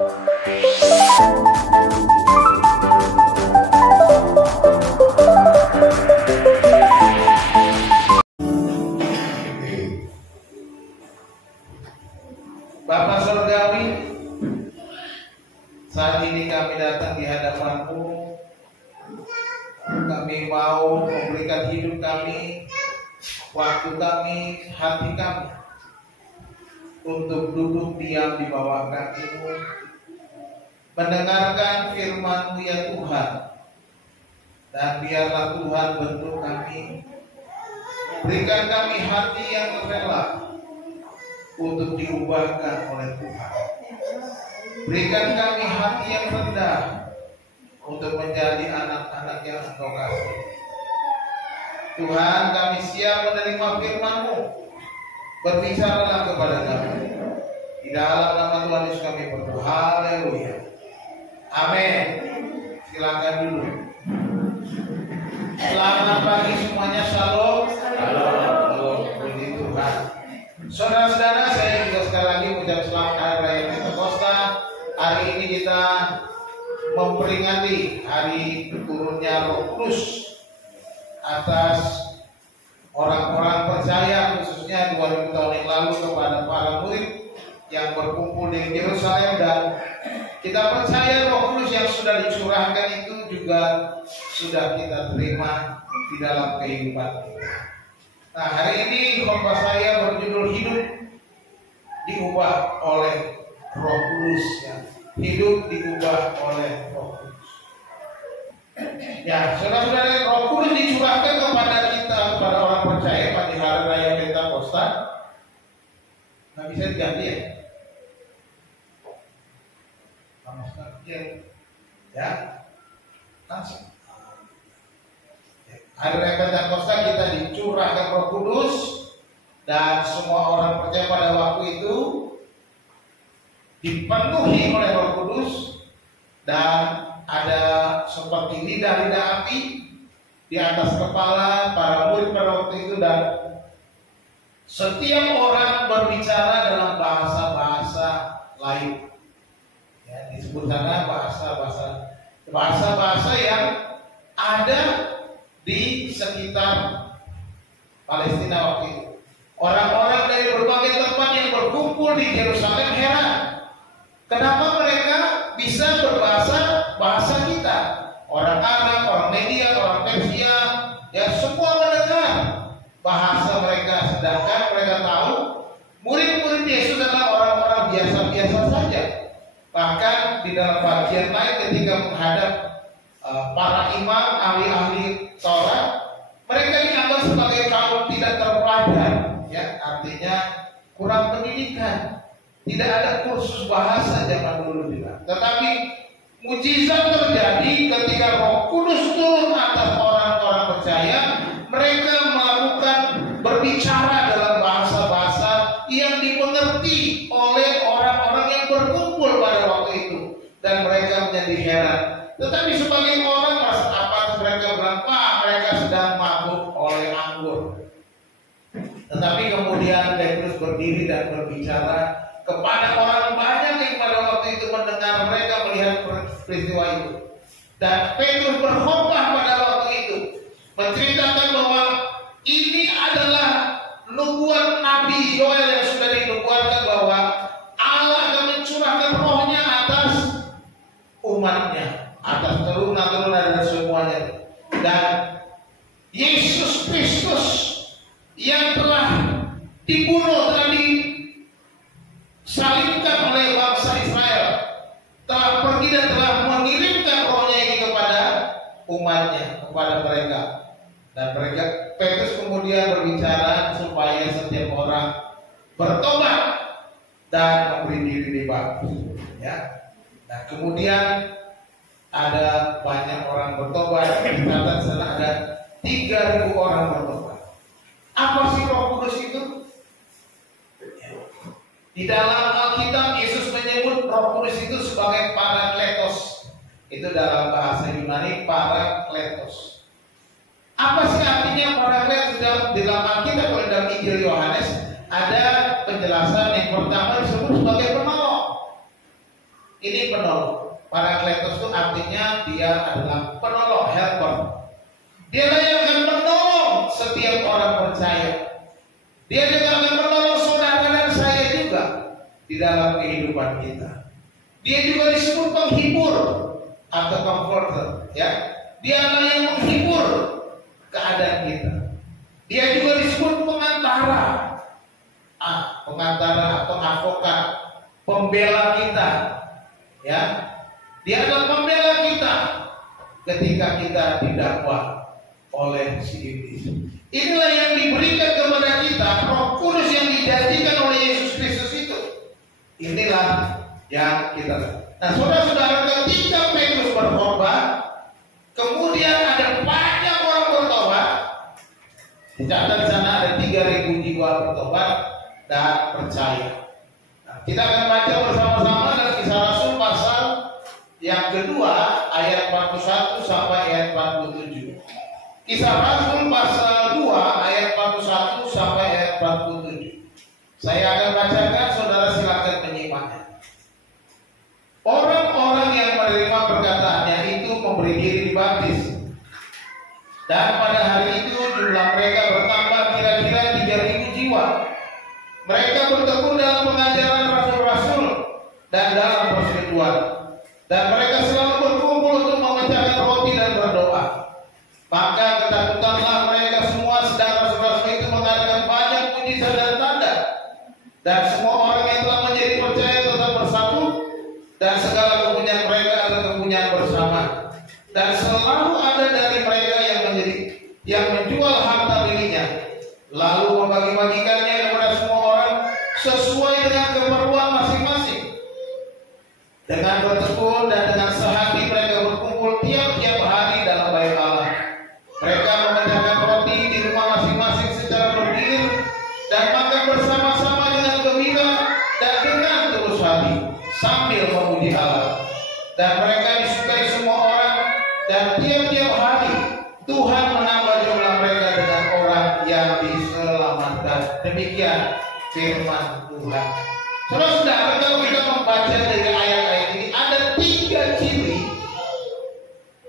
Bapa Surgawi, saat ini kami datang di hadapan-Mu. Kami mau memberikan hidup kami, waktu kami, hati kami untuk duduk diam di bawah kaki-Mu, mendengarkan firman-Mu ya Tuhan. Dan biarlah Tuhan bentuk kami, berikan kami hati yang rela untuk diubahkan oleh Tuhan. Berikan kami hati yang rendah untuk menjadi anak-anak yang Engkau kasih. Tuhan, kami siap menerima firman-Mu. Berbicaralah kepada kami. Di dalam nama Tuhan Yesus kami berdoa. Haleluya. Amin. Silakan dulu. Selamat pagi semuanya. Shalom. Shalom. Puji Tuhan. Saudara-saudara, saya juga sekali lagi mengucap selamat Hari Raya Pentakosta. Hari ini kita memperingati hari turunnya Roh Kudus atas orang-orang percaya, khususnya 2000 tahun yang lalu, kepada para murid yang berkumpul di Yerusalem. Dan kita percaya Roh Kudus yang sudah dicurahkan itu juga sudah kita terima di dalam kehidupan kita. Nah, hari ini khotbah saya berjudul Hidup Diubah oleh Roh Kudus. Ya. Hidup diubah oleh Roh Kudus. Ya, saudara-saudara, Roh Kudus dicurahkan kepada kita, kepada orang percaya pada hari raya Pentakosta. Nggak bisa diganti ya? Ya, langsung. Hari raya Pentakosta kita dicurahkan Roh Kudus, dan semua orang percaya pada waktu itu dipenuhi oleh Roh Kudus, dan ada seperti lidah-lidah api di atas kepala para murid pada waktu itu, dan setiap orang berbicara dalam bahasa-bahasa lain. Ya, disebut sana bahasa-bahasa yang ada di sekitar Palestina waktu itu. Orang-orang dari berbagai tempat yang berkumpul di Yerusalem heran, kenapa mereka bisa bahasa kita. Orang Arab, orang Media, orang Persia, ya semua mendengar bahasa mereka, sedangkan mereka tahu murid-murid Yesus adalah orang-orang biasa-biasa saja. Bahkan di dalam bagian lain ketika menghadap para imam, ahli-ahli Taurat, mereka dianggap sebagai kaum tidak terpelajar, ya, artinya kurang pendidikan. Tidak ada kursus bahasa zaman dulu juga. Tetapi mujizat terjadi ketika Roh Kudus turun atas orang-orang percaya. Mereka melakukan berbicara dalam bahasa-bahasa yang dimengerti oleh orang-orang yang berkumpul pada waktu itu, dan mereka menjadi heran. Tetapi sebagai orang apa mereka bilang, "Pak, mereka sedang mabuk oleh anggur." Tetapi kemudian Petrus berdiri dan berbicara kepada orang banyak yang pada waktu itu mendengar, mereka melihat peristiwa itu. Dan Petrus berkhotbah pada waktu itu, menceritakan bahwa ini adalah nubuat Nabi Yoel yang sudah dinubuatkan bahwa Allah akan mencurahkan rohnya atas umatnya, atas turunan-turunan dan semuanya. Dan Yesus Kristus yang telah dibunuh, telah disalibkan oleh bangsa Israel, telah pergi dan telah mengirimkan rohnya ini kepada umatnya, kepada mereka. Dan mereka, Petrus kemudian berbicara supaya setiap orang bertobat dan memberi diri dibaptis. Ya. Nah, kemudian ada banyak orang bertobat. Dicatat sana ada 3.000 orang bertobat. Apa sih Roh Kudus itu? Di dalam Alkitab Yesus menyebut Roh Kudus itu sebagai Parakletos. Itu dalam bahasa Yunani Parakletos. Apa sih artinya Parakletos? Di dalam Alkitab, kalau dalam Injil Yohanes ada penjelasan yang pertama disebut sebagai penolong. Ini penolong. Parakletos itu artinya dia adalah penolong, helper. Dia yang akan menolong setiap orang percaya. Dia juga akan menolong saudara dan saya juga di dalam kehidupan kita. Dia juga disebut penghibur atau comforter, ya. Dia adalah yang menghibur keadaan kita. Dia juga disebut pengantara, pengantara atau advokat, pembela kita, ya. Dia adalah pembela kita ketika kita didakwa oleh si iblis. Inilah yang diberikan kepada kita, Roh Kudus yang dijanjikan oleh Yesus Kristus itu. Inilah yang kita. Nah, saudara-saudara, ketika Petrus bertobat, kemudian ada banyak orang bertobat. Dicatat di sana ada 3.000 jiwa bertobat dan percaya. Nah, kita akan baca bersama-sama dalam Kisah Rasul pasal yang kedua ayat 41 sampai ayat 47. Kisah Rasul pasal 2 ayat 41 sampai ayat 47. Saya akan bacakan, saudara silakan menyimaknya. Orang-orang yang menerima perkataannya itu memberi diri dibaptis. Dan pada hari itu jumlah mereka bertambah kira-kira 3.000 jiwa. Mereka bertekun dalam pengajaran rasul-rasul dan dalam persekutuan. Dan mereka selalu berkumpul untuk memecahkan roti dan berdoa. Maka ketakutanlah mereka semua, sedang rasul-rasul itu mengadakan banyak mujizat dan tanda. Dan semua orang yang telah menjadi percaya tetap bersatu, dan segala kepunyaan mereka adalah kepunyaan bersama. Dan selalu ada dari mereka yang menjual harta miliknya, lalu membagi-bagikannya kepada semua orang sesuai dengan keperluan masing-masing. Dengan bertekun dan dengan sehati mereka berkumpul tiap-tiap hari dalam bait Allah. Mereka memecahkan roti di rumah masing-masing secara bergilir dan makan bersama-sama dengan gembira dan dengan tulus hati sambil memuji Allah. Dan mereka disukai semua orang, dan tiap-tiap hari Tuhan menambah jumlah mereka dengan orang yang diselamatkan. Demikian firman Tuhan. Saudara-saudara, kalau kita membaca dari ayat-ayat ini, ada 3 ciri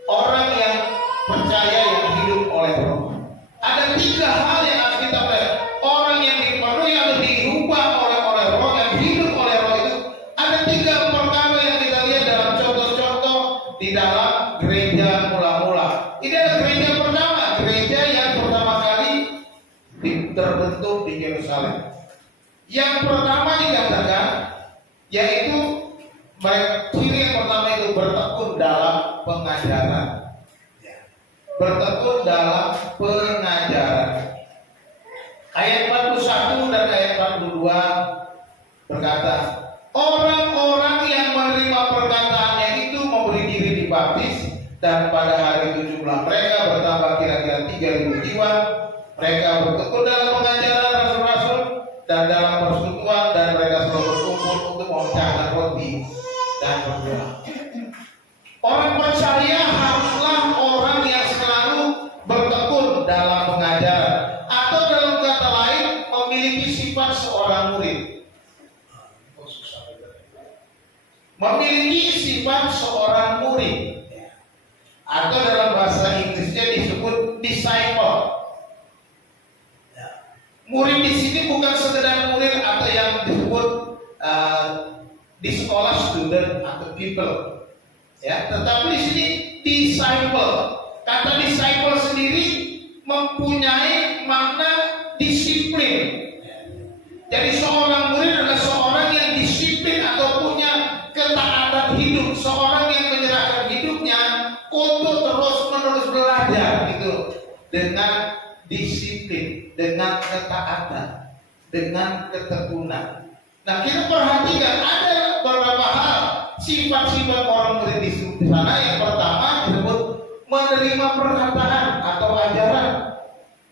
orang yang percaya yang hidup oleh Roh. Ada 3 hal yang harus kita lihat. Orang yang dipenuhi atau diubah oleh Roh, yang hidup oleh Roh itu ada 3 perkara yang kita lihat dalam contoh-contoh di dalam gereja mula-mula. Ini adalah gereja pertama, gereja yang pertama kali terbentuk di Yerusalem. Yang pertama dikatakan, yaitu ciri yang pertama itu bertekun dalam pengajaran. Bertekun dalam pengajaran. Ayat 41 dan ayat 42 berkata, orang-orang yang menerima perkataannya itu memberi diri dibaptis, dan pada hari itu jumlah mereka bertambah kira-kira 3.000 jiwa. Mereka bertekun dalam pengajaran rasul-rasul dan dalam persekutuan, dan mereka selalu berkumpul untuk memecahkan roti dan berdoa. Orang percaya haruslah orang yang selalu bertekun dalam pengajaran, atau dalam kata lain memiliki sifat seorang murid. Memiliki sifat seorang murid, atau dalam bahasa Inggrisnya disebut disciple. Murid di sini bukan sekedar murid atau yang disebut di sekolah student atau people, ya, tetapi di sini disciple. Kata disciple sendiri mempunyai makna disiplin. Jadi seorang murid adalah seorang yang disiplin atau punya ketaatan hidup, seorang yang menyerahkan hidupnya untuk terus-menerus belajar gitu, dengan disiplin, dengan ketaatan, dengan ketekunan. Nah, kita perhatikan ada beberapa hal sifat-sifat orang murid di sana. Yang pertama disebut menerima perkataan atau ajaran.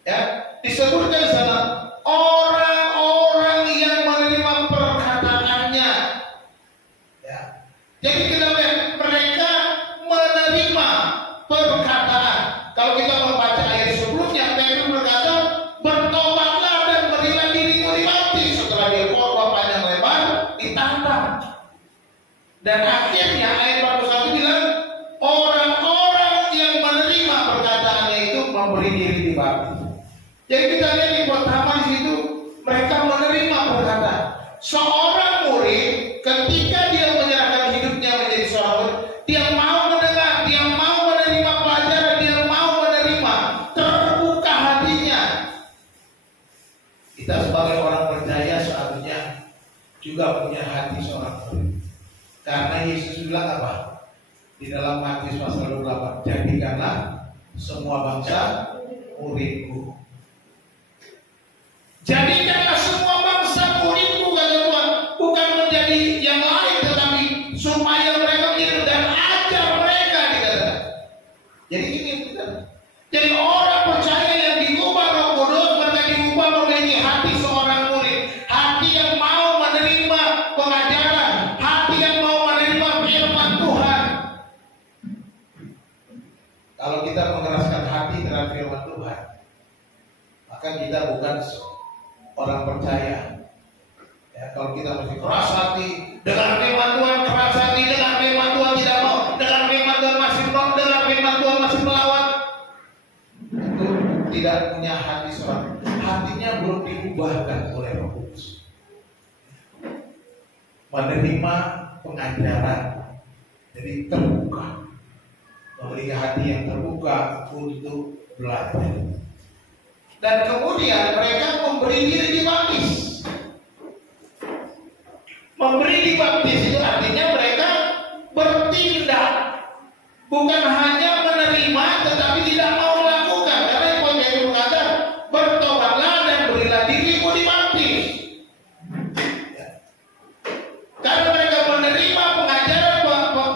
Ya, disebutkan di sana orang-orang yang menerima perkataannya. Ya. Jadi kita lihat mereka menerima perkataan. Kalau kita membaca ayat sebelumnya, Petrus berkata, bertobatlah dan berilah dirimu dibaptis. Setelah dia khotbah panjang lebar, ditantang. Dan akhirnya ayat 41 bilang orang-orang yang menerima perkataannya itu memberi diri dibaptis. Jadi kita lihat di pertama di situ mereka menerima perkataan. Seorang murid ketika dia menyerahkan hidupnya menjadi seorang murid, dia mau mendengar, dia mau menerima pelajaran, dia mau menerima, terbuka hatinya. Kita sebagai orang percaya seharusnya juga punya hati seorang murid. Karena Yesus bilang apa? Di dalam Matius pasal 28, jadikanlah semua bangsa muridku. Jadikanlah semua bangsa muridku, kata Tuhan. Bukan menjadi yang lain, tetapi supaya mereka menjadi dan ajar mereka, dikatakan. Jadi ini kita. Jadi orang percaya yang diubah Roh Kudus, mereka diubah memiliki hati seorang murid, hati yang mau menerima pengajaran, hati yang mau menerima firman Tuhan. Kalau kita mengeraskan hati terhadap firman Tuhan, maka kita bukan orang percaya. Ya, kalau kita masih keras hati, dengan firman Tuhan keras hati, dengan firman Tuhan tidak mau, dengan firman Tuhan masih menolak, dengan firman Tuhan masih melawan, itu tidak punya hati seorang. Hatinya belum diubahkan oleh Roh Kudus. Menerima pengajaran, jadi terbuka, memiliki hati yang terbuka untuk belajar. Dan kemudian mereka memberi diri dibaptis. Memberi dibaptis itu artinya mereka bertindak, bukan hanya menerima tetapi tidak mau melakukan. Karena yang berkata bertobatlah dan berilah dirimu dibaptis. Karena mereka menerima pengajaran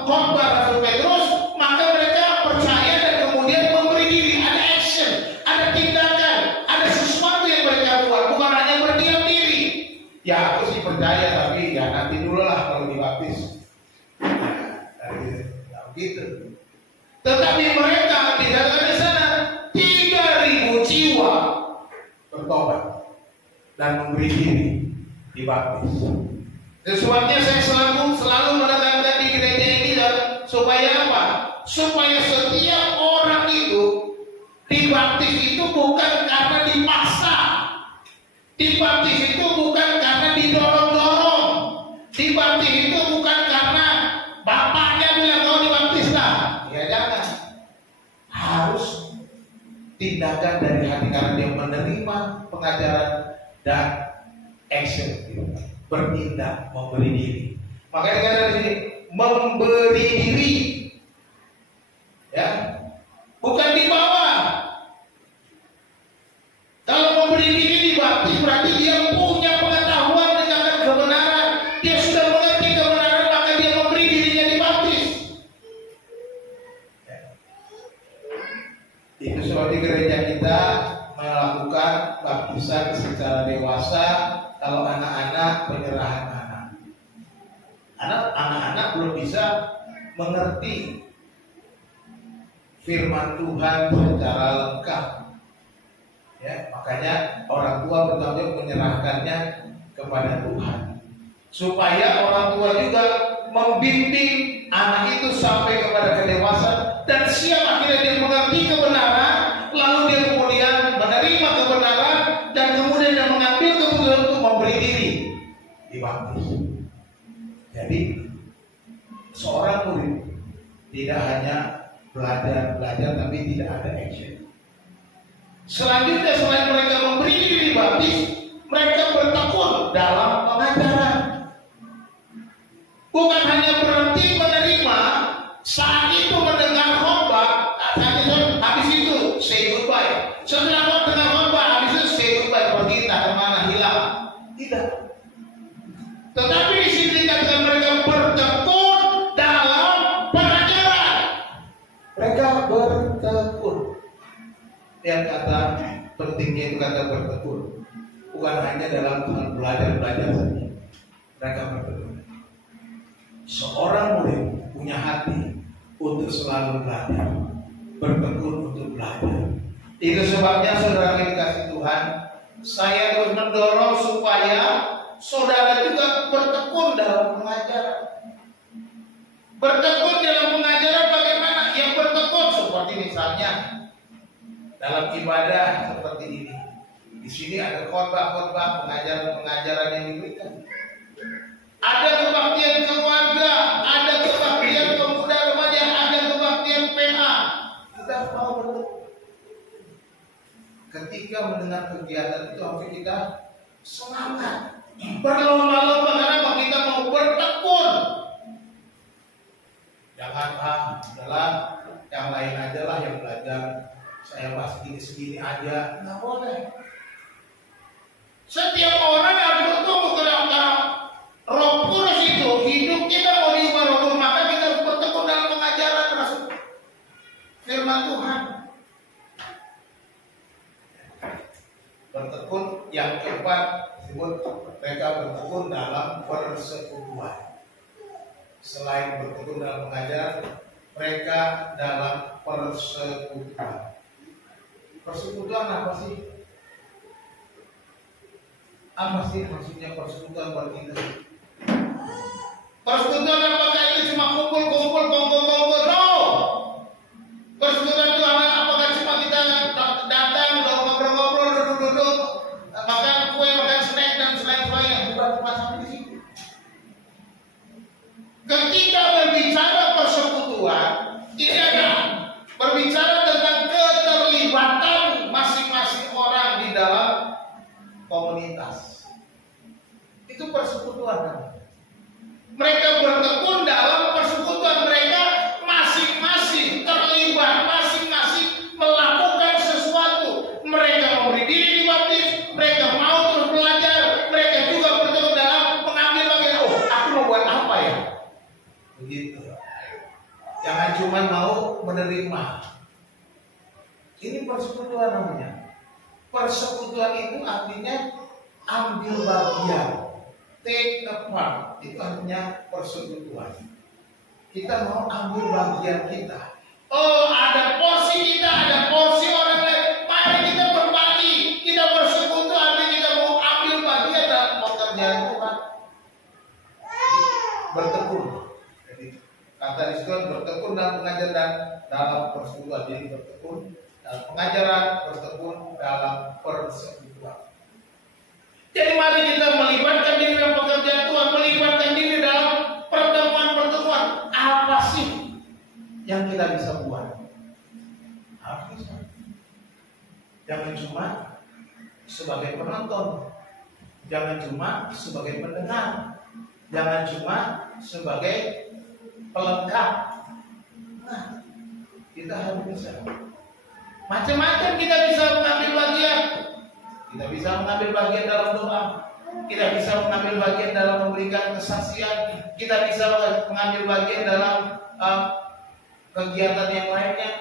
khotbah Rasul Petrus, maka mereka percaya dan kemudian memberi diri. Ada action, ada tindakan, ada sesuatu yang mereka buat, bukan hanya berdiam diri. Ya aku sih percaya, tapi ya nanti dulu lah kalau dibaptis. Nah, gitu. Tetapi mereka dikatakan di sana 3.000 jiwa bertobat dan memberi diri dibaptis. Sebabnya saya selalu menekankan di gereja ini supaya apa? Supaya setiap orang itu dibaptis itu bukan karena dipaksa. Dibaptis itu bukan karena didorong-dorong. Dibaptis itu bukan karena bapaknya bilang kau dibaptis lah. Ya jangan. Harus tindakan dari hati karena dia menerima pengajaran dan action, bertindak, memberi diri. Makanya dikatakan di sini memberi diri, ya, bukan dibawa. Kalau memberi diri dibaptis berarti dia punya pengetahuan tentang kebenaran, dia sudah mengerti kebenaran, maka dia memberi dirinya dibaptis. Ya. Itu sebab di gereja kita melakukan baptisan secara dewasa. Kalau anak-anak, penyerahan anak. Anak-anak belum bisa mengerti firman Tuhan secara lengkap. Ya, makanya orang tua bertanggung jawab menyerahkannya kepada Tuhan. Supaya orang tua juga membimbing anak itu sampai kepada kedewasaan dan siap akhirnya dia mengerti kebenaran, lalu dia kemudian menerima kebenaran dan kemudian dia mengambil keputusan untuk memberi diri dibaptis. Jadi seorang murid tidak hanya belajar tapi tidak ada action. Selanjutnya selain mereka memberi diri dibaptis, mereka bertekun dalam pengajaran. Bukan hanya berhenti menerima, saat itu mendengar khotbah, habis itu say goodbye. Setelah mendengar khotbah, habis itu say goodbye, pergi tak kemana, hilang. Tidak. Tetapi di sini dikatakan mereka bertekun dalam pengajaran. Mereka bertekun. Yang kata pentingnya itu kata bertekun, bukan hanya dalam belajar saja. Mereka bertekun. Seorang murid punya hati untuk selalu belajar, bertekun untuk belajar. Itu sebabnya saudara yang dikasih Tuhan, saya terus mendorong supaya saudara juga bertekun dalam pengajaran. Bertekun dalam pengajaran bagaimana? Yang bertekun seperti misalnya dalam ibadah seperti ini. Di sini ada khotbah-khotbah, pengajaran-pengajaran yang diberikan. Ada kebaktian keluarga, ada kebaktian pemuda remaja, ada kebaktian PA. Kita mau bertekun. Ketika mendengar kegiatan itu harus kita semangat, berlomba-lomba karena kita mau bertekun. Jangan adalah yang lain aja lah yang belajar. Saya pasti segini aja, nggak boleh. Setiap orang harus bertumbuh ke dalam Roh Kudus itu hidup kita mau diubah Roh Kudus, maka kita harus bertekun dalam pengajaran Rasul firman Tuhan. Bertekun yang keempat disebut mereka bertekun dalam persekutuan. Selain bertekun dalam pengajaran, mereka dalam persekutuan. Persekutuan apa sih? Apa sih maksudnya persekutuan buat kita? Persekutuan apakah itu cuma kumpul-kumpul, kongkol-kongkol? No. Persekutuan itu apakah cuma kita datang, ngobrol-ngobrol, duduk-duduk, makan kue, makan snack dan selain-selain? Bukan cuma sampai di situ. Ketika berbicara persekutuan, kita berbicara tentang keterlibatan masing-masing orang di dalam komunitas. Itu persekutuan. Mereka bertekun dalam persekutuan, mereka masing-masing terlibat, masing-masing melakukan sesuatu. Mereka memberi diri dibaptis, mereka mau terus belajar, mereka juga bertekun dalam mengambil bagian. Oh, aku mau buat apa ya? Begitu. Jangan cuma mau menerima. Ini persekutuan namanya. Persekutuan itu artinya ambil bagian, take a part. Itu artinya persekutuan. Kita mau ambil bagian kita. Oh, ada porsi kita, ada porsi orang lain. Mari kita berbagi, kita bersekutu, artinya kita mau ambil bagian dalam pekerjaan Tuhan. Bertekun. Jadi kata Kristus bertekun dalam pengajaran dan dalam persekutuan. Jadi bertekun dalam pengajaran, bertekun dalam persekutuan. Jadi mari kita melibatkan diri dalam pekerjaan Tuhan, melibatkan diri dalam pertemuan-pertemuan. Apa sih yang kita bisa buat? Harus bisa. Jangan cuma sebagai penonton, jangan cuma sebagai pendengar, jangan cuma sebagai pelengkap. Nah, kita harus bisa. Macam-macam kita bisa mengambil bagian. Kita bisa mengambil bagian dalam doa. Kita bisa mengambil bagian dalam memberikan kesaksian. Kita bisa mengambil bagian dalam kegiatan yang lainnya.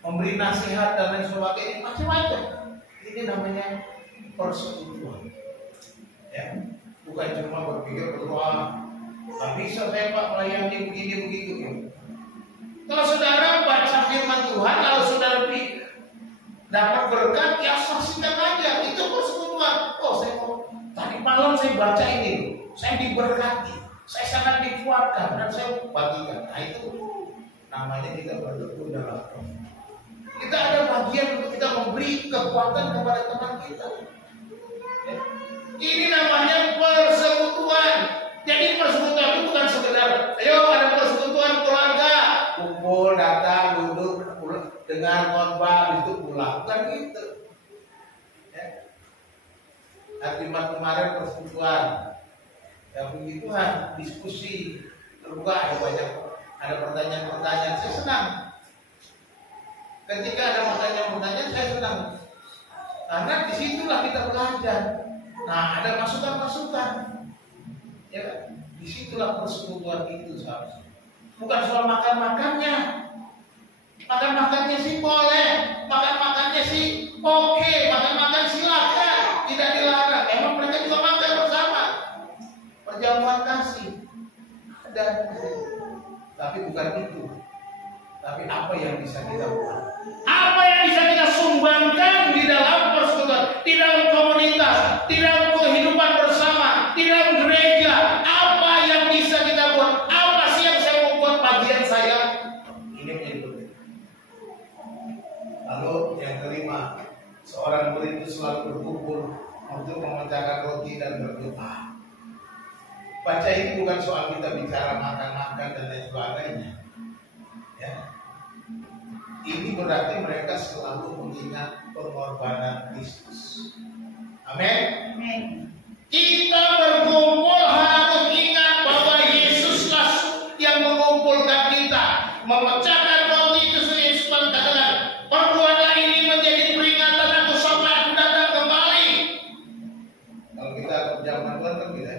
Memberi nasihat dan lain sebagainya. Macam-macam. Ini namanya persekutuan. Ya. Bukan cuma berpikir berdoa. Nggak bisa saya Pak melayani begini begitu. Kalau saudara baca firman Tuhan, kalau saudara dapat berkat, ya saksikan aja. Itu persekutuan. Oh, saya tadi malam saya baca ini, saya diberkati, saya sangat dikuatkan dan saya bagikan. Nah itu namanya kita bertekun dalam Tuhan. Kita ada bagian untuk kita memberi kekuatan kepada teman kita. Ya. Ini namanya persekutuan. Jadi persekutuan itu bukan sekedar, ayo ada persekutuan keluarga, kumpul, datang, duduk, dengar khotbah, itu pulang. Bukan gitu. Ya. Hari Jumat kemarin persekutuan, ya begituan, diskusi, terbuka, ada pertanyaan-pertanyaan. Saya senang. Ketika ada pertanyaan-pertanyaan, saya senang. Karena disitulah kita belajar. Nah, ada masukan-masukan. Ya, disitulah persekutuan itu seharusnya. Bukan soal makan-makannya. Makan-makannya sih boleh, makan-makannya sih oke, makan-makan silakan, tidak dilarang. Emang mereka juga makan bersama. Perjamuan kasih ada, tapi bukan itu. Tapi apa yang bisa kita buat? Apa yang bisa kita sumbangkan di dalam persekutuan, di dalam komunitas, di dalam kehidupan bersama, di dalam gereja? Apa yang bisa kita buat? Apa sih yang saya berkumpul untuk memecahkan roti dan berdoa. Baca ini bukan soal kita bicara makan-makan dan lain sebagainya. Ya. Ini berarti mereka selalu mengingat pengorbanan Kristus. Amin. Amin. Kita berkumpul harus ingat bahwa Yesuslah yang mengumpulkan kita, memecahkan roti itu Yesus katakan, perbuatan ini menjadi peringatan aku sampai aku datang kembali. Kalau kita zaman Tuhan kan kita,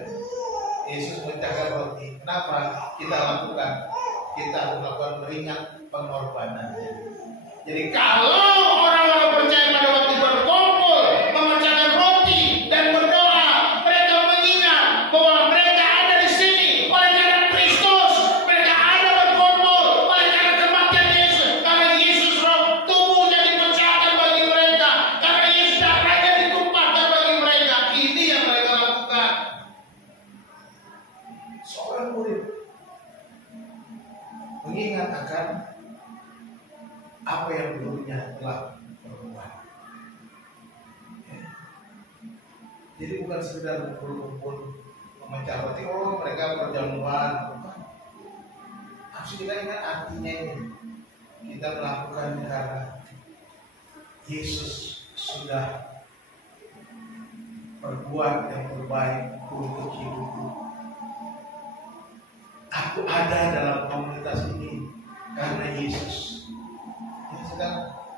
Yesus memecahkan roti. Kenapa kita lakukan? Kita harus melakukan mengingat pengorbanannya. Jadi kalau orang-orang percaya pada waktu berkumpul memecahkan roti dan berdoa, mereka mengingat bahwa mereka ada di sini oleh karena Kristus. Mereka ada berkumpul oleh karena kematian Yesus. Karena Yesus roh tubuhnya dipecahkan bagi mereka. Karena Yesus darahnya ditumpahkan bagi mereka. Ini yang mereka lakukan. Seorang murid mengingat akan apa yang gurunya telah berbuat. Ya. Jadi bukan sekedar berkumpul memecah roti, oh mereka perjamuan. Harus kita ingat artinya ini. Kita melakukan karena Yesus sudah berbuat yang terbaik untuk hidupku. Aku ada dalam komunitas ini karena Yesus.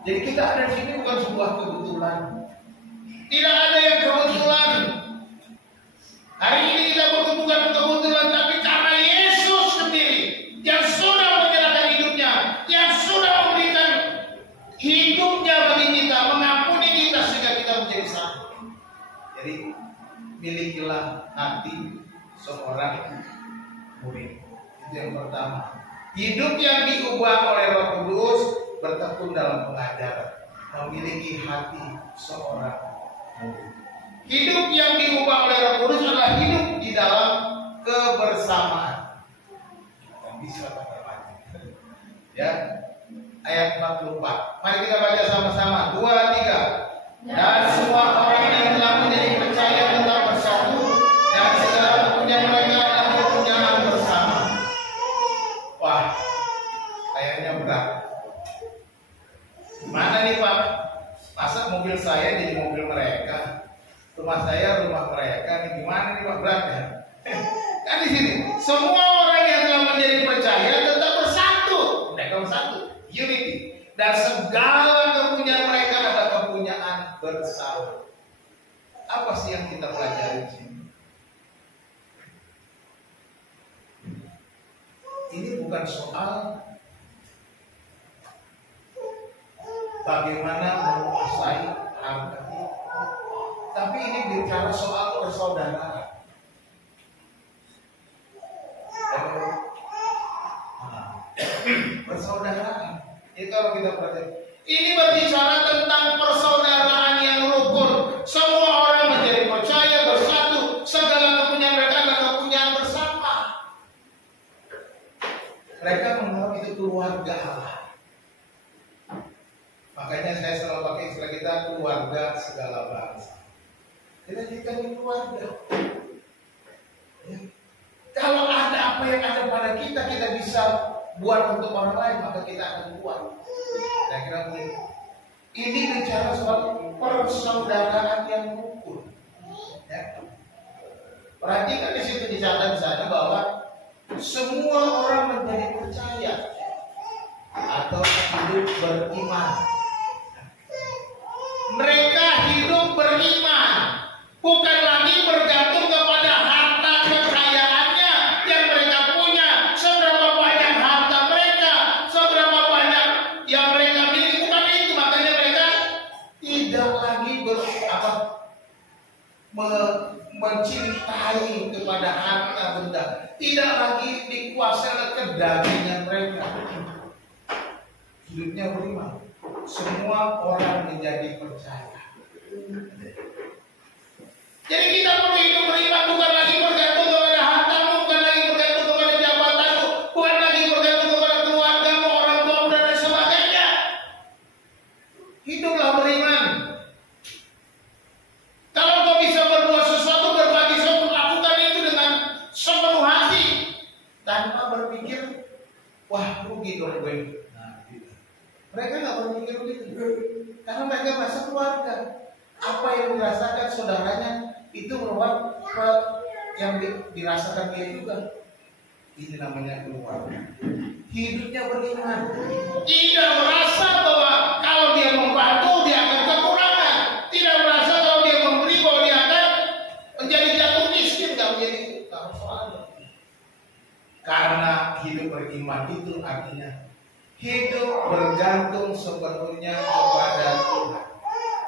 Jadi kita ada di sini bukan sebuah kebetulan. Tidak ada yang kebetulan. Hari ini kita bertemu bukan kebetulan, tapi karena Yesus sendiri yang sudah menyerahkan hidupnya, yang sudah memberikan hidupnya bagi kita, mengampuni kita sehingga kita menjadi satu. Jadi milikilah hati seorang murid. Itu yang pertama. Hidup yang diubah oleh Roh Kudus bertekun dalam pengajaran, memiliki hati seorang murid. Hidup yang diubah oleh Roh Kudus adalah hidup di dalam kebersamaan. Yang bisa kita baca. Ya, ayat 44. Mari kita baca sama-sama. 2, 3. Dan semua orang yang telah menjadi percaya tetap bersatu, dan segala kepunyaan mereka adalah kepunyaan bersama. Wah, kayaknya berat. Mana nih Pak? Masa mobil saya jadi mobil mereka, rumah saya rumah mereka, nih gimana nih Pak, berat ya? Kan di sini semua orang yang telah menjadi percaya tetap bersatu, mereka bersatu, unity, dan segala kepunyaan mereka adalah kepunyaan bersama. Apa sih yang kita pelajari di sini? Ini bukan soal bagaimana menguasai harta kita, tapi ini bicara soal persaudaraan. Persaudaraan. Jadi kalau kita perhatikan, ini berbicara tentang persaudaraan yang rukun. Semua orang menjadi percaya bersatu, segala kepunyaan mereka adalah kepunyaan bersama. Mereka menganggap itu keluarga Allah. Makanya saya selalu pakai istilah kita keluarga segala bangsa. Kita jadikan ini keluarga. Ya. Kalau ada apa yang ada pada kita, kita bisa buat untuk orang lain, maka kita akan buat. Saya kira begini. Ini bicara soal persaudaraan yang rukun. Ya. Perhatikan di situ dicatat di sana bahwa semua orang menjadi percaya atau hidup beriman. Mereka hidup beriman, bukan lagi bergantung kepada harta kekayaannya yang mereka punya, seberapa banyak harta mereka, seberapa banyak yang mereka miliki, bukan itu. Makanya mereka tidak lagi mencintai kepada harta benda, tidak lagi dikuasai oleh kedagingan mereka. Hidupnya beriman. Semua orang menjadi percaya. Jadi kita perlu hidup beriman, bukan lagi bergantung kepada hartamu, bukan lagi bergantung kepada jabatanmu, bukan lagi bergantung kepada keluargamu, orang tua dan lain sebagainya. Hiduplah beriman. wah rugi dong gue. Nah, gitu. Mereka nggak berpikir begitu, karena mereka merasa keluarga. Apa yang dirasakan saudaranya itu merupakan yang dirasakan dia juga. Ini namanya keluarga. Hidupnya beriman, tidak merasa bahwa kalau dia membantu dia akan kekurangan, tidak merasa kalau dia memberi bahwa dia akan menjadi jatuh miskin, nggak menjadi soalnya. Karena hidup beriman itu artinya hidup bergantung sepenuhnya kepada Tuhan.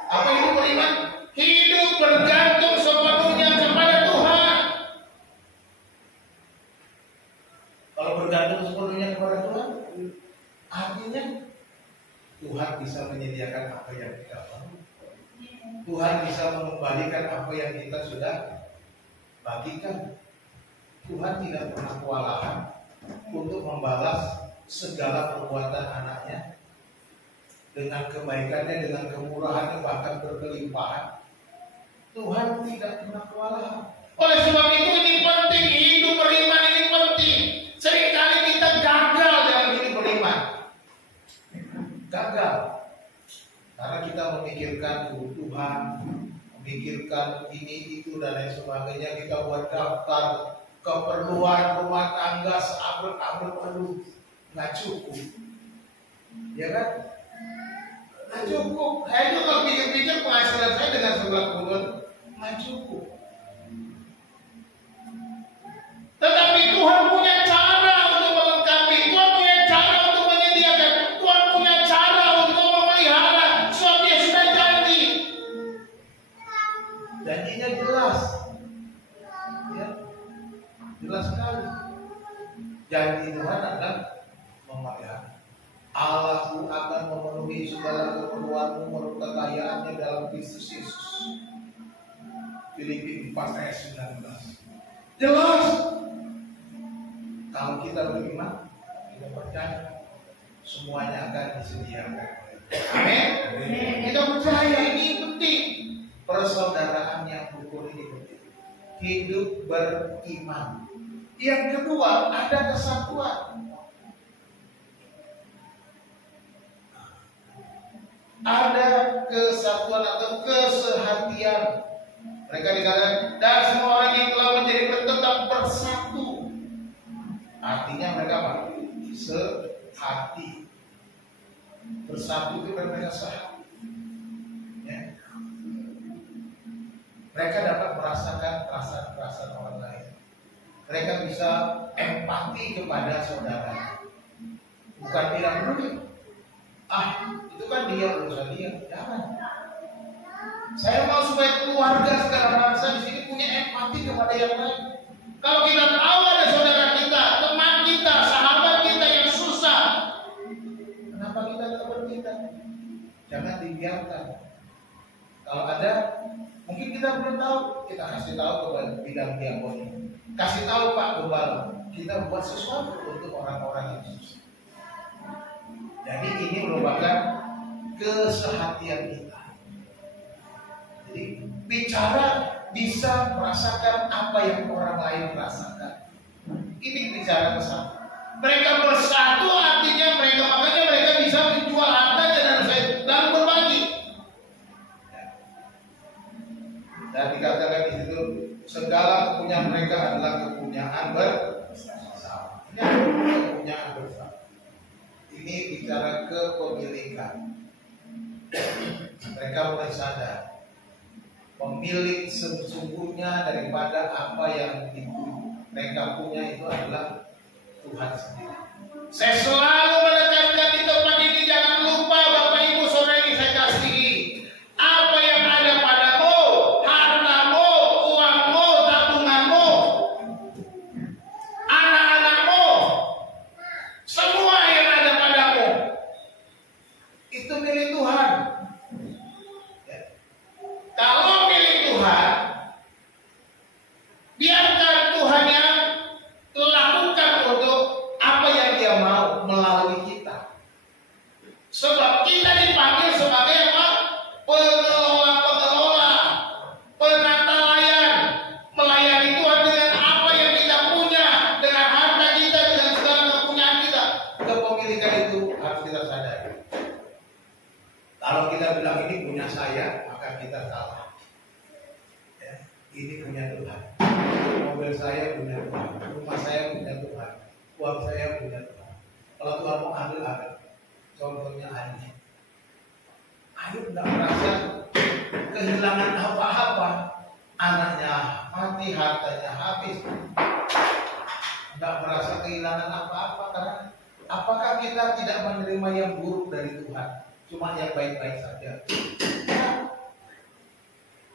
Apa hidup beriman? Hidup bergantung sepenuhnya kepada Tuhan. Kalau bergantung sepenuhnya kepada Tuhan, artinya Tuhan bisa menyediakan apa yang kita mau. Tuhan bisa mengembalikan apa yang kita sudah bagikan. Tuhan tidak pernah kewalahan untuk membalas segala perbuatan anaknya dengan kebaikannya, dengan kemurahannya, bahkan berkelimpahan. Tuhan tidak pernah kewalahan. Oleh sebab itu ini penting, hidup beriman ini penting. Seringkali kita gagal dalam hidup beriman. Gagal karena kita memikirkan kebutuhan, memikirkan ini itu dan lain sebagainya. Kita buat daftar keperluan rumah tangga seabrek-abrek, aduh nggak cukup, ya kan? Nggak cukup. Saya juga kalau pikir-pikir penghasilan saya dengan sebelah kebutuhan nggak cukup. Tetapi Tuhan punya cara untuk melengkapi, Tuhan punya cara untuk menyediakan, Tuhan punya cara untuk memelihara. Sebab Dia sudah janji. Janjinya jelas, ya, jelas sekali. Janji Tuhan akan memelihara. Allahku akan memenuhi segala keperluanmu menurut kekayaannya dalam Kristus Yesus. Filipi 4 ayat 19. Jelas. Kalau kita beriman, kita percaya semuanya akan disediakan. Amin. Kita percaya ini penting. Persaudaraan yang ukur ini penting. Hidup beriman. Yang kedua, ada kesatuan. Ada kesatuan atau kesehatian. Mereka dikatakan dan semua orang yang telah menjadi tetap bersatu. Artinya mereka apa? Sehati. Bersatu itu mereka sehati. Ya. Mereka dapat merasakan perasaan-perasaan orang lain. Mereka bisa empati kepada saudara. Bukan bilang dulu, itu kan dia urusan dia. Jangan. Saya mau supaya keluarga segala bangsa di sini punya empati kepada yang lain. Kalau kita tahu ada saudara kita, teman kita, sahabat kita yang susah, kenapa kita tidak berpikir? Jangan dibiarkan. Kalau ada, mungkin kita belum tahu, kita kasih tahu kepada bidang diakoni. Kasih tahu Pak Gembala, kita buat sesuatu untuk orang-orang yang susah. Jadi ini merupakan kesehatian kita. Jadi bicara bisa merasakan apa yang orang lain rasakan. Ini bicara bersatu. Mereka bersatu artinya makanya mereka bisa menjual hartanya dan berbagi. Dan dikatakan di situ segala kepunyaan mereka adalah kepunyaan bersama. Ini adalah kepunyaan bersama. Ini bicara kepemilikan. Mereka mulai sadar pemilik sesungguhnya daripada apa yang mereka punya itu adalah Tuhan sendiri. Saya selalu menekankan di tempat ini, jangan lupa Bapak Ibu Saudara yang saya kasihi, apa yang ada padamu, hartamu, uangmu, tabunganmu, anak-anakmu, semua yang ada padamu itu milik Tuhan. Kalau milik Tuhan, biarkan Tuhan yang lakukan untuk apa yang Dia mau melalui uang saya punya Tuhan. Kalau Tuhan mau ambil. Contohnya Ayub. Ayub tidak merasa kehilangan apa-apa. Anaknya mati, hartanya habis. Tidak merasa kehilangan apa-apa. Karena apakah kita tidak menerima yang buruk dari Tuhan? Cuma yang baik-baik saja.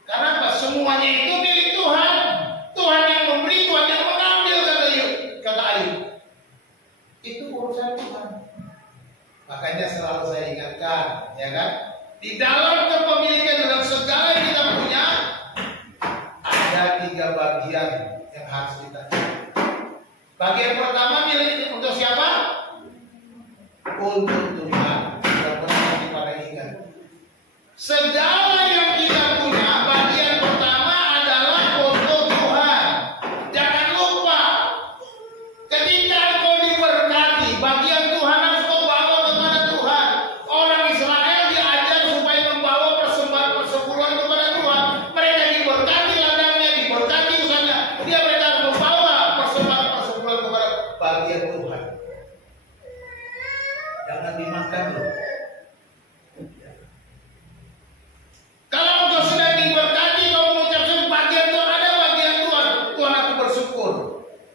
Karena apa? Semuanya itu milik Tuhan. Tuhan yang memberi, Tuhan yang mengambil, kata Ayub. Itu urusan Tuhan. Makanya selalu saya ingatkan, ya kan? Di dalam kepemilikan dalam segala yang kita punya, ada 3 bagian yang harus kita ingat. Bagian pertama milik untuk siapa? Untuk Tuhan. Mudah-mudahan kita pada ingat. Segala yang kita punya, bagian pertama adalah untuk Tuhan. Jangan lupa, ketika engkau diberkati, bagian Tuhan harus kau bawa kepada Tuhan. Orang Israel diajar supaya membawa persembahan persepuluhan kepada Tuhan. Mereka diberkati ladangnya, diberkati usahanya. Mereka membawa persembahan persepuluhan kepada bagian Tuhan. Jangan dimakan loh. Kalau engkau sedang diberkati, kau mengucapkan bagian Tuhan, ada bagian Tuhan. Tuhan, aku bersyukur.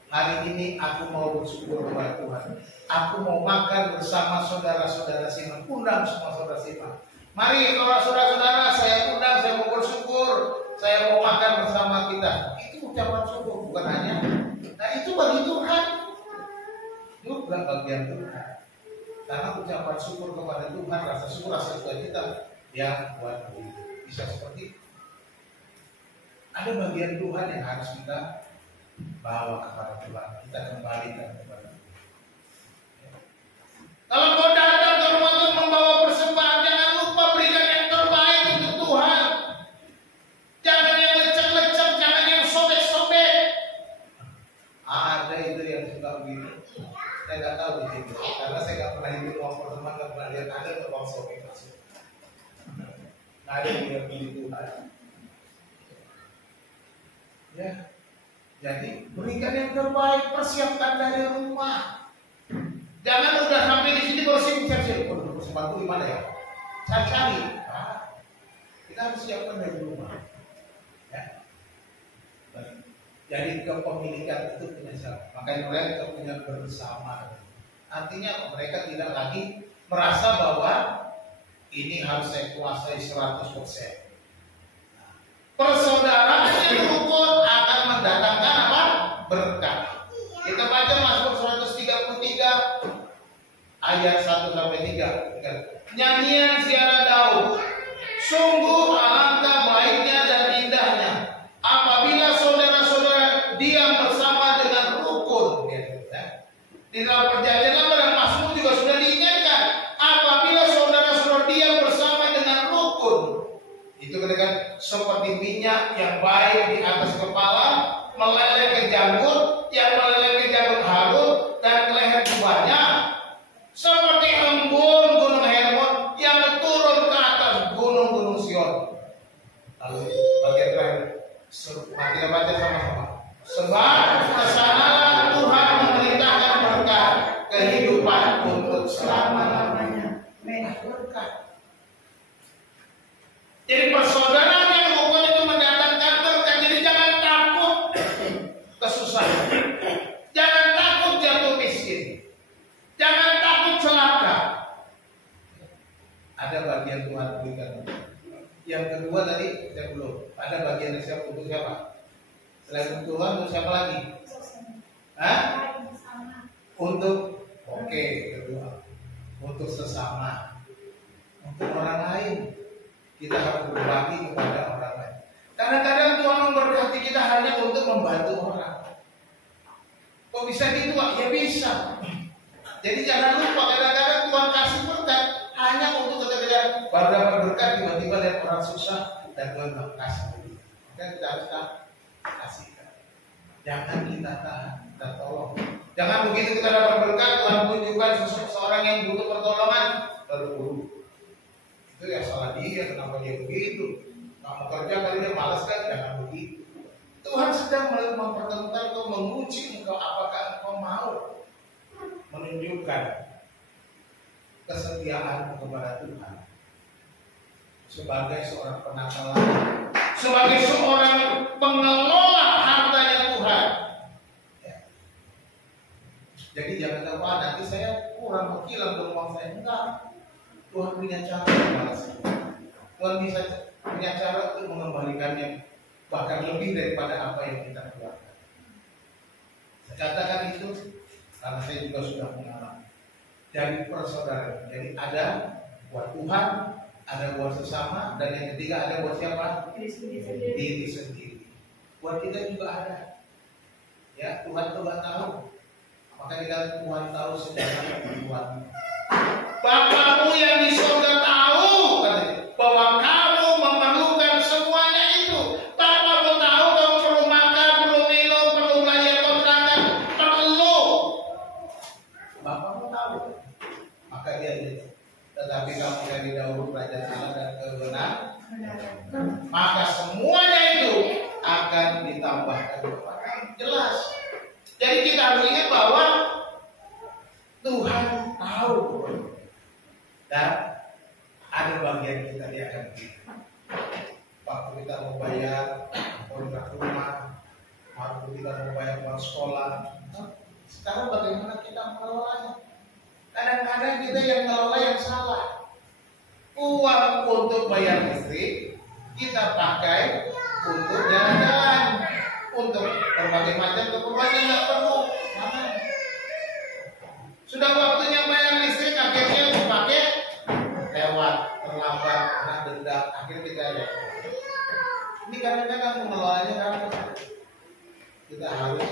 Hari ini aku mau bersyukur kepada Tuhan. Aku mau makan bersama saudara-saudara Siman. Undang semua saudara Siman. Mari saudara-saudara, saya undang, saya mau bersyukur. Saya mau makan bersama kita. Itu ucapan syukur, bukan hanya. Nah itu bagi Tuhan. Itu bukan bagian Tuhan. Karena ucapan syukur kepada Tuhan, rasa syukur, rasa sukacita yang buat kita. Bisa seperti itu. Ada bagian Tuhan yang harus kita bawa kepada Tuhan. Kita kembalikan kepada Tuhan. Kalau kau datang ke rumah Tuhan membawa persembahan, jangan lupa berikan yang terbaik untuk Tuhan. Jangan yang lecek-lecek, jangan yang sobek-sobek. Ada itu yang suka begitu. Saya nggak tahu di situ, karena saya nggak pernah hidup uang persembahan, nggak pernah lihat ada untuk uang sobek masuk. Nah, ada yang pilih Tuhan. Ya, jadi berikan yang terbaik, persiapkan dari rumah. Jangan udah sampai di sini baru siap-siap. Persembahan itu gimana ya? Cari-cari. Nah, kita harus siapkan dari rumah. Ya. Jadi kepemilikan itu punya siapa? Makanya mereka punya bersama. Artinya mereka tidak lagi merasa bahwa ini harus saya kuasai 100%. Persaudaraan yang rukun akan mendatangkan apa? Berkat. Kita baca Mazmur 133 ayat 1-3. Nyanyian ziarah Daud. Sungguh alangkah baiknya dan indahnya apabila saudara-saudara diam bersama dengan rukun. Di dalam perjanjian lama dan Mazmur juga sudah diingatkan, apabila saudara-saudara diam bersama dengan rukun. Itu katakan seperti minyak yang baik di atas kepala meleleh ke janggut, yang meleleh ke janggut Harun dan ke leher jubahnya, seperti embun gunung Hermon yang turun ke atas gunung-gunung Sion. Lalu bagian terakhir, kita baca sama-sama. Sebab kesanalah Tuhan memerintahkan berkat kehidupan untuk selama-lamanya. Berkat. Jadi persaudaraan yang rukun itu mendatangkan berkat. Jadi jangan takut kesusahan, jangan takut jatuh miskin, jangan takut celaka. Ada bagian Tuhan berikan. Yang kedua tadi saya belum. Ada bagian yang siap untuk siapa? Selain untuk Tuhan, untuk siapa lagi? Hah? Untuk kedua. Untuk sesama. Untuk orang lain. Kita harus berbagi kepada orang lain. Kadang-kadang Tuhan memberkati kita hanya untuk membantu orang. Kok bisa gitu, Pak? Ya bisa. Jadi jangan lupa, kadang-kadang Tuhan kasih berkat hanya untuk sekedar baru dapat berkat, tiba-tiba lihat orang susah dan Tuhan nggak kasih. Maka kita harus kasihkan. Jangan kita tahan, kita tolong. Jangan begitu kita dapat berkat, Tuhan tunjukkan seseorang yang butuh pertolongan, baru itu ya salah dia, kenapa dia begitu? Nggak mau kerja kali dia malas kan? Jangan begitu. Tuhan sedang mempertemukan atau menguji engkau, apakah engkau mau menunjukkan kesetiaan kepada Tuhan sebagai seorang penata lain, sebagai seorang pengelola hartanya Tuhan. Ya. Jadi jangan tahu, nanti saya kurang mengkilang dong uang saya. Enggak. Tuhan punya cara membalas. Tuhan bisa punya cara untuk mengembalikannya bahkan lebih daripada apa yang kita keluarkan. Saya katakan itu karena saya juga sudah mengalami dari persaudaraan. Jadi ada buat Tuhan, ada buat sesama, dan yang ketiga ada buat siapa? Diri sendiri. Buat kita juga ada. Ya, Tuhan juga tahu. Maka kita Tuhan tahu sejarah Tuhan. Bapakmu yang di surga tahu bahwa kamu memerlukan semuanya itu. Bapakmu tahu kamu perlu makan, perlu minum, perlu bayar kontrakan, perlu. Bapakmu tahu. Maka dia itu. Tetapi kamu dari dahulu belajar salah dan kebenaran, maka semuanya itu akan ditambahkan kepada. Jelas. Jadi kita harus ingat bahwa Tuhan tahu dan ada bagian kita dia akan berikan. Waktu kita mau bayar kontrak rumah, waktu kita mau bayar uang sekolah, sekarang bagaimana kita mengelolanya? Kadang-kadang kita yang ngelola yang salah. Uang untuk bayar listrik kita pakai untuk jalan-jalan, untuk berbagai macam keperluan yang nggak perlu. Sudah waktunya bayar listrik, akhirnya dipakai lewat, terlambat, kena denda, akhirnya kita lihat. Ini kadang-kadang mengelolanya karena kita harus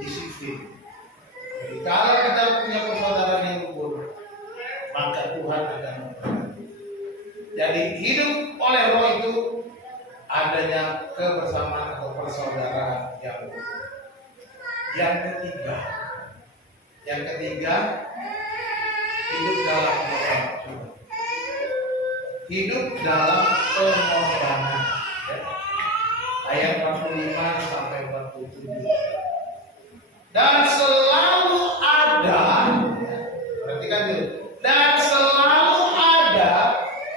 disiplin. Jadi kalau kita punya persaudaraan yang rukun, maka Tuhan akan memberkati. Jadi hidup oleh Roh itu adanya kebersamaan atau persaudaraan yang rukun. Yang ketiga, hidup dalam pengorbanan. Hidup dalam pengorbanan. Ya. Ayat 45 sampai 47. Dan selalu ada, ya, perhatikan dulu. Dan selalu ada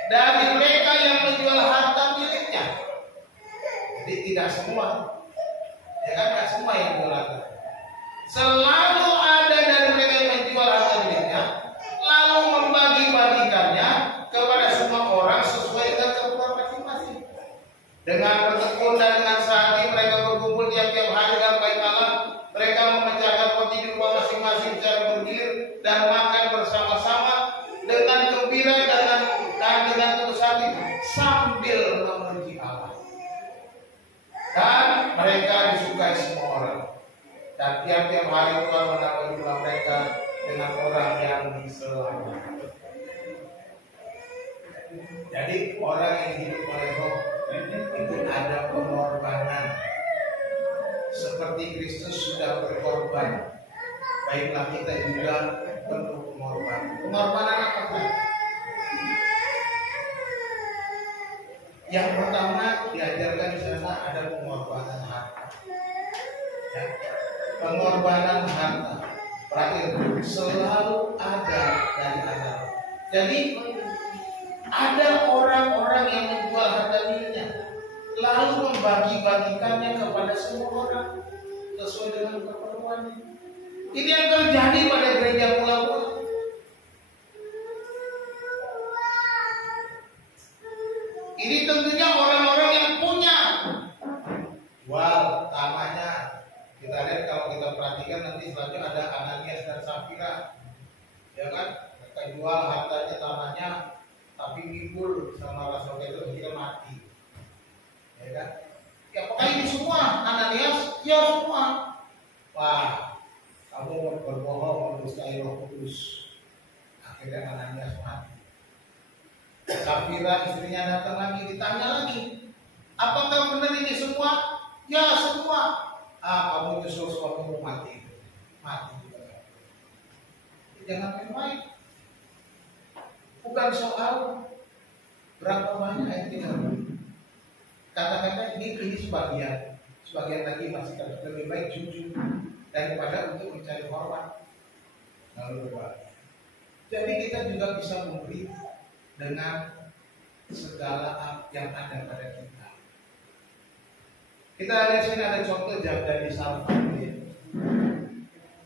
dari mereka yang menjual harta miliknya. Jadi tidak semua, ya kan, tidak semua yang menjual harta. Selalu ada dari mereka yang menjual harta miliknya, lalu membagi-bagikannya kepada semua orang sesuai dengan kebutuhan masing-masing. Dengan bertekun dan dengan sehati mereka berkumpul tiap-tiap hari dalam bait Allah. Mereka memecahkan roti di rumah masing-masing secara bergilir dan makan bersama-sama dengan gembira dan dengan tulus hati sambil memuji Allah. Dan mereka disukai semua orang. Dan tiap-tiap hari Tuhan menambah jumlah mereka dengan orang yang diselamatkan. Jadi orang yang hidup oleh Roh itu ada pengorbanan. Seperti Kristus sudah berkorban, baiklah kita juga perlu pengorbanan. Pengorbanan apa? Yang pertama diajarkan di sana ada pengorbanan harta. Ya. Pengorbanan harta. Terakhir, selalu ada dari azab. Jadi ada orang-orang yang menjual harta miliknya, lalu membagi-bagikannya kepada semua orang sesuai dengan keperluannya. Ini yang terjadi pada gereja mula-mula. Ini tentunya orang-orang yang punya jual tanahnya. Kita lihat kalau kita perhatikan nanti selanjutnya ada Ananias dan Safira, ya kan? Mereka jual hartanya, tanahnya, tapi Mibul sama Rasul Petrus kita mati. Ya kan? Ya apakah ini semua Ananias? Ya semua. Wah, kamu berbohong mendustai Roh Kudus. Akhirnya Ananias mati. Safira istrinya datang lagi, ditanya lagi, apakah benar ini semua? Ya semua. Kamu nyusul suamimu mati. Mati juga. Jangan main-main. Bukan soal berapa banyak yang kita kata-kata ini sebagian lagi masih lebih baik jujur daripada untuk mencari korban. lalu berbagi. Jadi kita juga bisa memberi dengan segala yang ada pada kita. Kita lihat sini ada contoh dari Sarfat.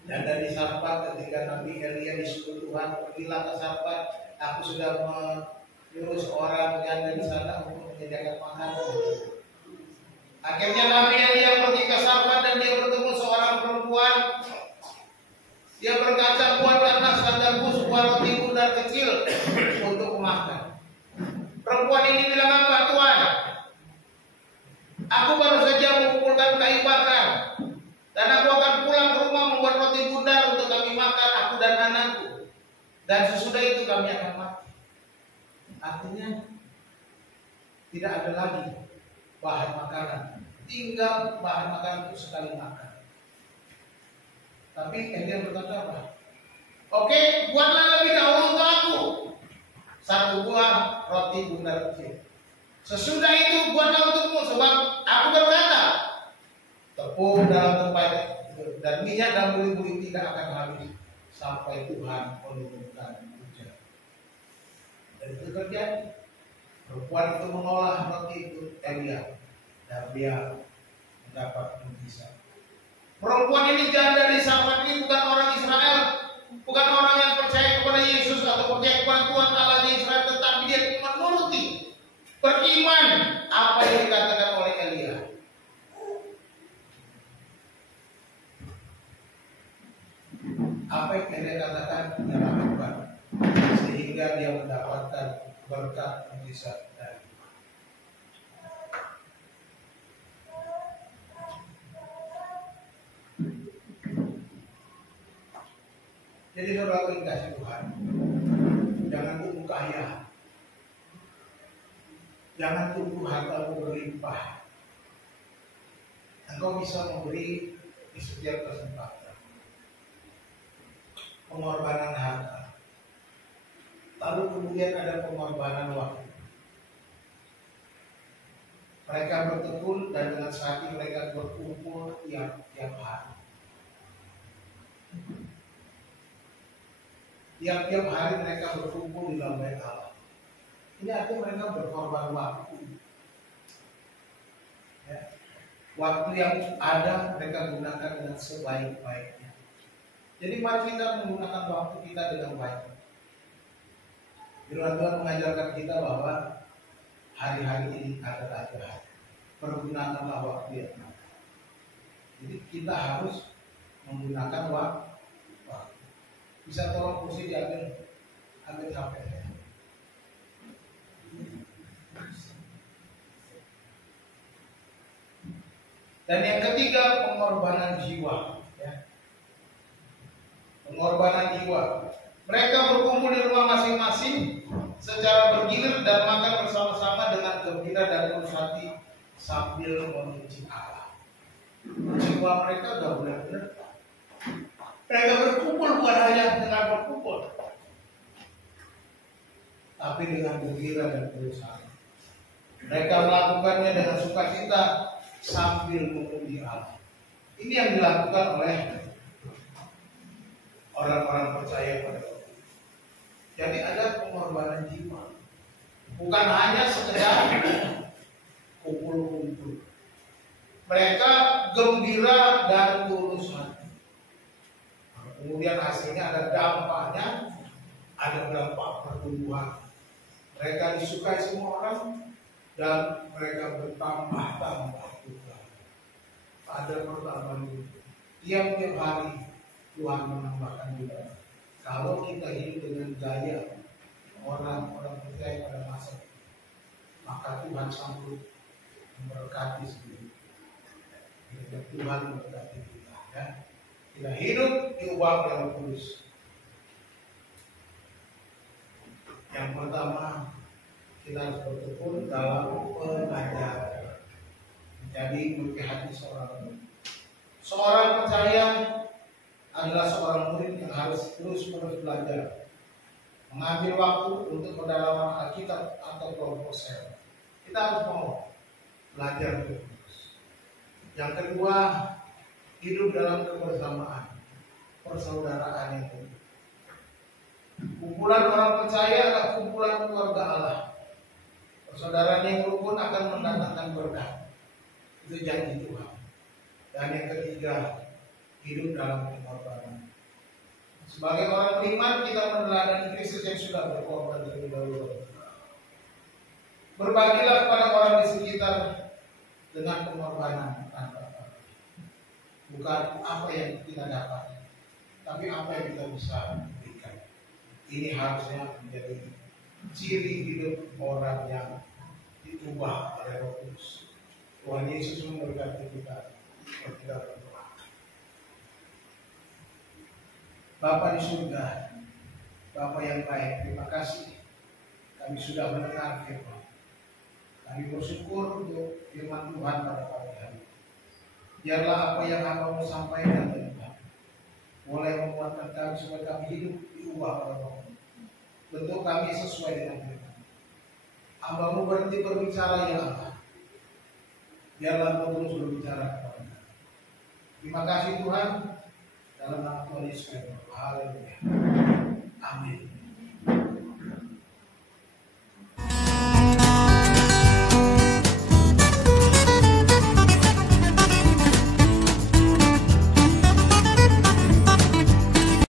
Dan dari Sarfat ketika Nabi Elia disuruh Tuhan, pergilah ke Sarfat, aku sudah menyuruh seorang yang dari sana untuk menyediakan makanan. Akhirnya Nabi Elia pergi ke Sarfat dan dia bertemu seorang perempuan. Dia berkata, buatkanlah saudaraku sebuah roti bundar kecil untuk makan. Perempuan ini bilang apa? Tuhan, aku baru saja mengumpulkan kayu bakar dan aku akan pulang ke rumah membuat roti bundar untuk kami makan, aku dan anakku. Dan sesudah itu kami akan mati. Artinya tidak ada lagi bahan makanan, tinggal bahan makanan itu sekali makan. Tapi Elia berkata apa? Oke, buatlah lebih dahulu untuk aku satu buah roti bundar kecil. Sesudah itu buatlah untukmu, sebab aku berkata, tepung dalam tempat dan minyak dalam buli-buli tidak akan habis sampai Tuhan menurunkan hujan. Dan itu terjadi. Perempuan itu mengolah roti itu Elia dan dia mendapat mujizat. Perempuan ini janda dari Sarfat ini bukan orang Israel, bukan orang yang percaya kepada Yesus atau percaya kepada Tuhan Allahnya Israel, tetapi dia menuruti, beriman apa yang dikatakan oleh Elia. Apa yang Elia katakan dia lakukan, sehingga dia mendapatkan berkat mujizat dari Tuhan. Jadi saudara yang kasih Tuhan, jangan tunggu kaya, jangan tunggu hartamu berlimpah. Engkau bisa memberi di setiap kesempatan. Pengorbanan harta, lalu kemudian ada pengorbanan waktu. Mereka bertekun dan dengan hati mereka berkumpul tiap hari. Tiap hari mereka berkumpul di dalam bait Allah. Ini artinya mereka berkorban waktu. Ya. Waktu yang ada mereka gunakan dengan sebaik-baiknya. Jadi mari kita menggunakan waktu kita dengan baik. Firman Tuhan mengajarkan kita bahwa hari-hari ini adalah jahat. Pergunakanlah waktu yang ada. Jadi kita harus menggunakan waktu. Bisa tolong kursi diambil, ambil HP saya. Dan yang ketiga, pengorbanan jiwa. Ya. Pengorbanan jiwa. Mereka berkumpul di rumah masing-masing secara bergilir dan makan bersama-sama dengan gembira dan tulus hati sambil memuji Allah. Jiwa mereka sudah benar-benar. Mereka berkumpul bukan hanya dengan berkumpul, tapi dengan gembira dan tulus hati. Mereka melakukannya dengan sukacita sambil memuji Allah. Ini yang dilakukan oleh orang-orang percaya pada Allah. Jadi ada pengorbanan jiwa, bukan hanya sekedar kumpul-kumpul. Mereka gembira dan tulus hati. Kemudian hasilnya ada dampaknya, ada dampak pertumbuhan. Mereka disukai semua orang dan mereka bertambah-tambah juga. Ada pertambahan itu. Tiap-tiap hari Tuhan menambahkan juga. Kalau kita hidup dengan gaya orang-orang percaya pada masa itu, maka Tuhan sanggup memberkati sendiri. Tuhan memberkati kita. Ya. Kita hidup di uang yang tulus. Yang pertama, kita harus bertekun dalam pengajaran. Jadi memiliki hati seorang murid. Seorang percaya adalah seorang murid yang harus terus-menerus belajar, mengambil waktu untuk pendalaman Alkitab atau kelompok sel. Kita harus mau belajar terus. Yang kedua, hidup dalam kebersamaan, persaudaraan yang tinggi. Kumpulan orang percaya adalah kumpulan keluarga Allah. Persaudaraan yang rukun akan mendatangkan berkat. Itu janji Tuhan. Dan yang ketiga, hidup dalam pengorbanan. Sebagai orang beriman, kita meneladani Kristus yang sudah berkorban terlebih dahulu. Berbagilah kepada orang di sekitar dengan pengorbanan tanpa pamrih. Bukan apa yang kita dapat, tapi apa yang kita bisa berikan. Ini harusnya menjadi ciri hidup orang yang diubah oleh Roh Kudus. Tuhan Yesus memberkati kita. Kita berdoa. Bapa di surga, Bapa yang baik, terima kasih kami sudah mendengar firman. Kami bersyukur untuk firman Tuhan pada pagi hari. Biarlah apa yang Hamba mau sampaikan Tuhan boleh menguatkan kami supaya kami hidup diubah oleh Roh. Bentuk kami sesuai dengan firman. Hamba mau berhenti berbicara ya Allah. Biarlah Engkau terus berbicara kepada kami. Terima kasih Tuhan. Dalam nama Tuhan Yesus. Haleluya. Amin.